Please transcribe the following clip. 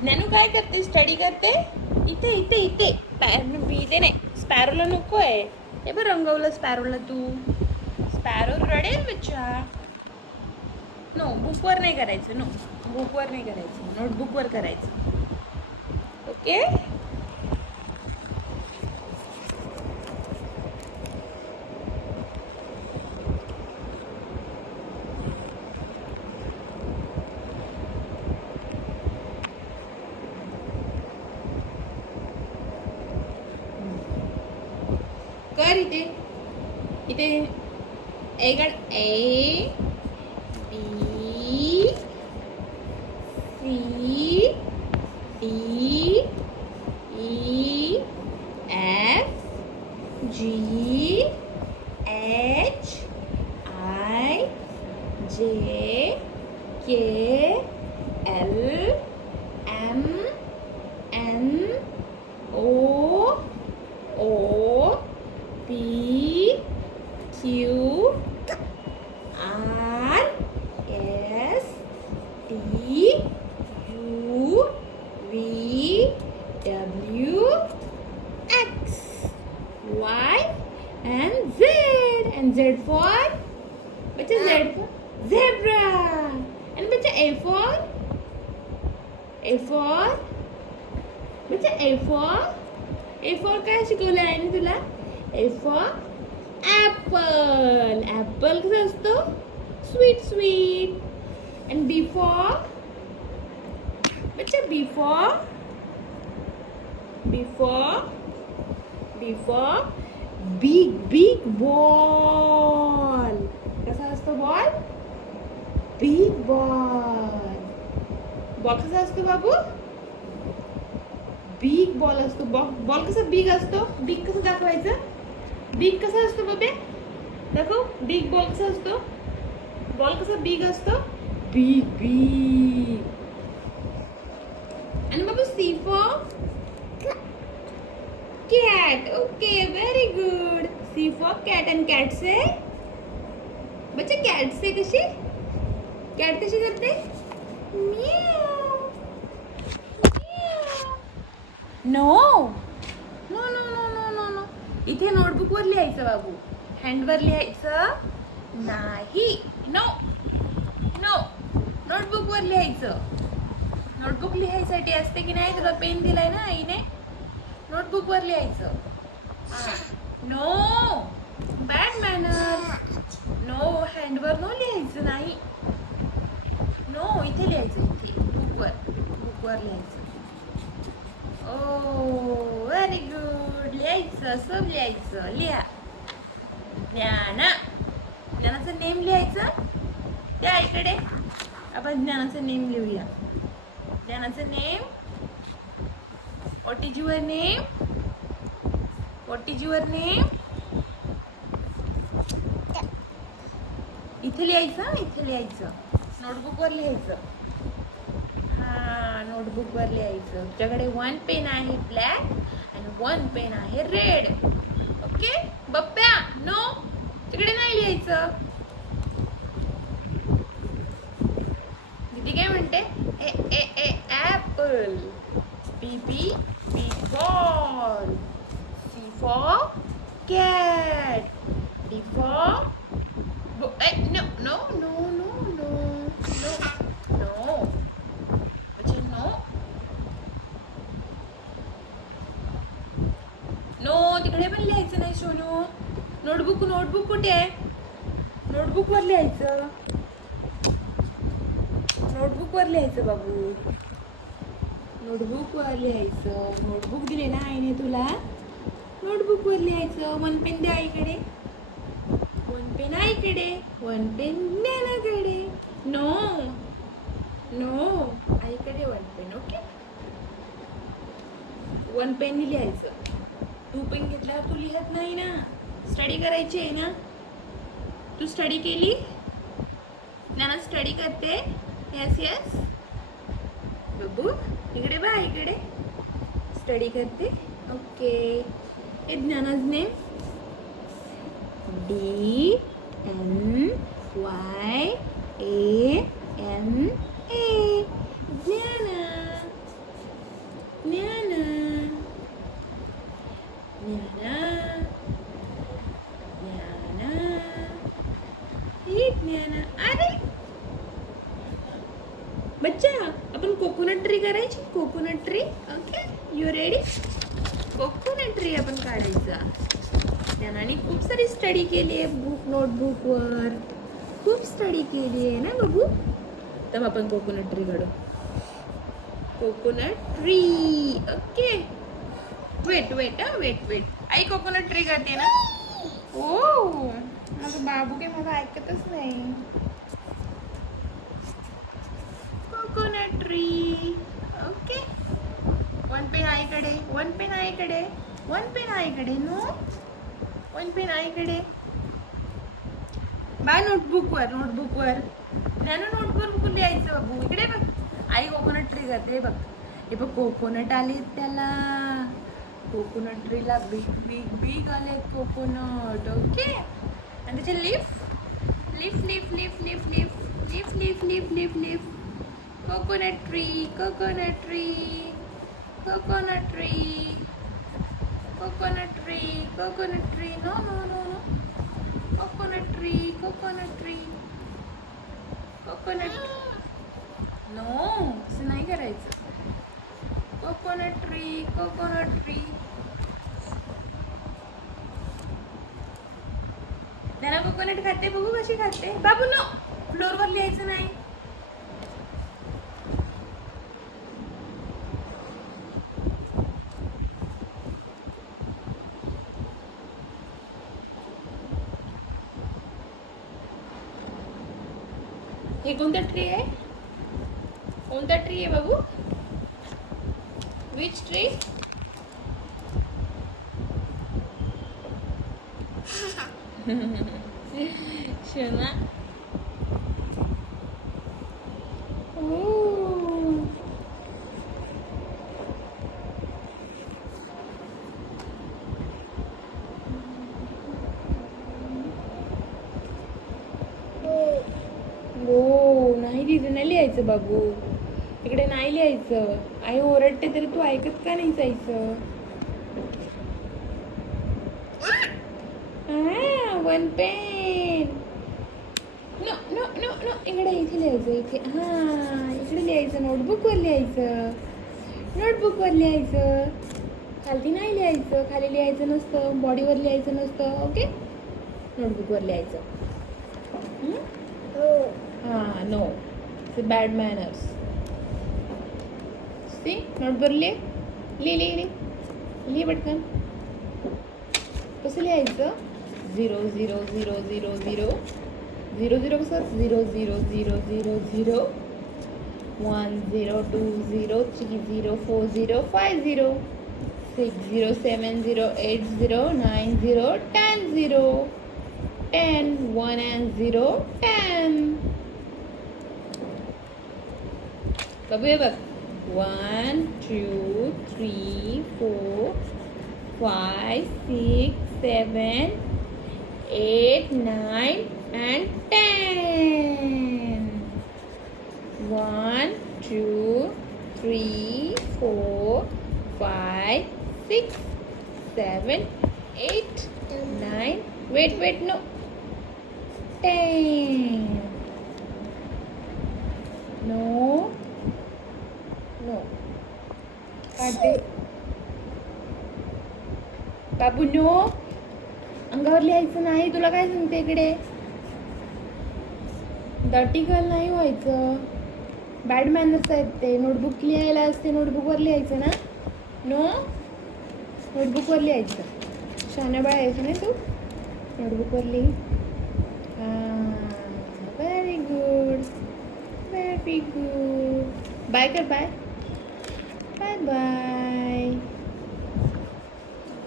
ज्ञानू काय करते? स्टडी करते. इथे इथे इथे इथे नाही, स्पॅरोला नको आहे. हे बघ रंगवलं स्पॅरोला तू. स्पॅरो रडेल बच्चा. नो, बुकवर नाही करायचं. नो, बुकवर नाही करायचं, नोटबुकवर करायचं. ओके. कर इथे इथे ए काढ. A B C D E F G H I J K L M N O O P Q R S T U V W X Y and Z. And Z for? Which is Z for? Zebra. And which is A for? A for? Which is A for? A for काय शिकवलं आहे ना तुला? A for apple. Apple कसा असतो? Sweet sweet. And B for? बच्चा B for? B for? B for big big ball. कसा असतो बॉल? Big ball. बॉल कसा असतो बाबू? बिग बॉल असतो. बॉल कसा बिग असतो? बिग कसं दाखवायचं? बिग कसा असतो बाबे? दाखव. बिग बॉल कसा असतो? बॉल कसा बिग असतो? Big big. आणि बाबू C for cat. Okay, very good. C for cat. आणि कॅट से बच्चा कॅट से कशी? कॅट कशी करते? म्याऊ. No no no no no no no. इथे नोटबुकवर लिहायचं बाबू. हँडवर लिहायचं नाही. No no. नोटबुकवर लिहायचं. नोटबुक लिहायसाठी असते की नाही? तुला पेन दिलाय ना आईने. नोटबुकवर लिहायचं. No, bad manner. नो, हँडवर नो लिहायचं नाही. नो, इथे लिहायचं. इथे बुकवर लिहायचं. Oh very good. लिहायचं, सब लिहायचं. लिहा. ज्ञाना. ज्ञानाचं नेम लिहायचं. त्या आईकडे आपण ज्ञानाचं नेम लिहूया. ज्ञानाचं name. What is your name? What is your name? इथे लिहायचं. इथे लिहायचं. नोटबुकवर लिहायचं. नोटबुकवर लिहायचं. तुझ्याकडे वन पेन आहे ब्लॅक आणि वन पेन आहे रेड. ओके बप्प्या. नो, तिकडे नाही लिहायचं. दीदी काय म्हणते? A A A apple. B B big ball. C for cat. D for no no no no no no no. No, तिकडे पण लिहायचं नाही सोनू. नोटबुक कुठे आहे? नोटबुकवर लिहायचं. नोटबुकवर लिहायचं बाबू. नोटबुकवर लिहायचं. नोटबुक दिले ना आईने तुला? नोटबुकवर लिहायचं. वन पेन द्या आईकडे. वन पेन आईकडे. वन पेन ज्ञानाकडे. नो नो, आईकडे one pen. Okay. One pen लिहायचं. तू पेन घेतल्यावर तू लिहत नाही ना. स्टडी करायची आहे ना. तू स्टडी केली? ज्ञाना स्टडी करते. यस यस बब्बू. इकडे बा इकडे. स्टडी करते. ओके. हे Dnyana's name. D N Y A N A. Dnyana. बच्चा आपण कोकोनट ट्री करायची. Coconut tree. Okay you ready. Coconut tree आपण काढायचा. त्याने खूप सारी स्टडी केली आहे बुक नोटबुकवर. खूप स्टडी केली आहे ना बाबू. तर आपण कोकोनट ट्री काढू. Coconut tree. Okay wait wait wait. आई कोकोनट ट्री करते ना. ओ माझं बाबू काय माझं ऐकतच नाही. Coconut tree. Okay one pen आईकडे. वन पेन आईकडे. वन पेन आईकडे. नो वन पेन आईकडे. बाय नोटबुकवर. नोटबुकवर नॅनो नोटबुक लिहायचं बाबू. इकडे बघ. आई कोकोनट ट्री करते बघ. हे बघ कोकोनट आले त्याला. कोकोनट ट्रीला बिग बिग बिग आले कोकोनट. ओके आणि त्याचे leaf leaf leaf leaf leaf leaf leaf leaf leaf leaf leaf. Coconut tree. Coconut tree. Coconut tree. Coconut tree. Coconut tree. No no no no. Coconut tree. Coconut tree. Coconut. No असं नाही करायचं. Coconut tree. Coconut tree. त्याला coconut खाते बघू कशी खाते. बाबू no फ्लोअरवर लिहायचं नाही. हे कोणता ट्री आहे. कोणता ट्री आहे बाबू. Which tree. शोना. नाही तिथे नाही लिहायचं बाबू. तिकडे नाही लिहायचं. आई ओरडते तरी तू ऐकत का नाही जायचं. One pen. No no no no. इकडे इथे लिहायचं. इथे हां इकडे लिहायचं. नोटबुकवर लिहायचं. नोटबुकवर लिहायचं. खाली नाही लिहायचं. खाली लिहायचं नसतं. बॉडीवर लिहायचं नसतं. ओके नोटबुकवर लिहायचं. हां no it's bad manners. See नोटबुकवर लिह. लिह पटकन. कसं लिहायचं. 0 0 0 0 0 0 0 कसं 0 0 0 0 0 1 0 2 0 3 0 4 0 5 0 6 0 7 0 8 0 9 0 10 0 10 1 and 0 10. बाबू हे बघ. 1 2 3 4 5 6 7 8 9 and 10. 1 2 3 4 5 6 7 8 9. Wait no. 10. No काढते बाबू. नो अंगावर लिहायचं नाही. तुला काय सांगते इकडे. दर्टिकल नाही व्हायचं. बॅड मॅनर्स आहेत ते. नोटबुक लिहायला असते. नोटबुकवर लिहायचं ना. नो नोटबुकवर लिहायचं. शहाण्या बाळ यायचं नाही तू. नोटबुकवर लिही. हां व्हेरी गुड. बाय कर. Bye bye.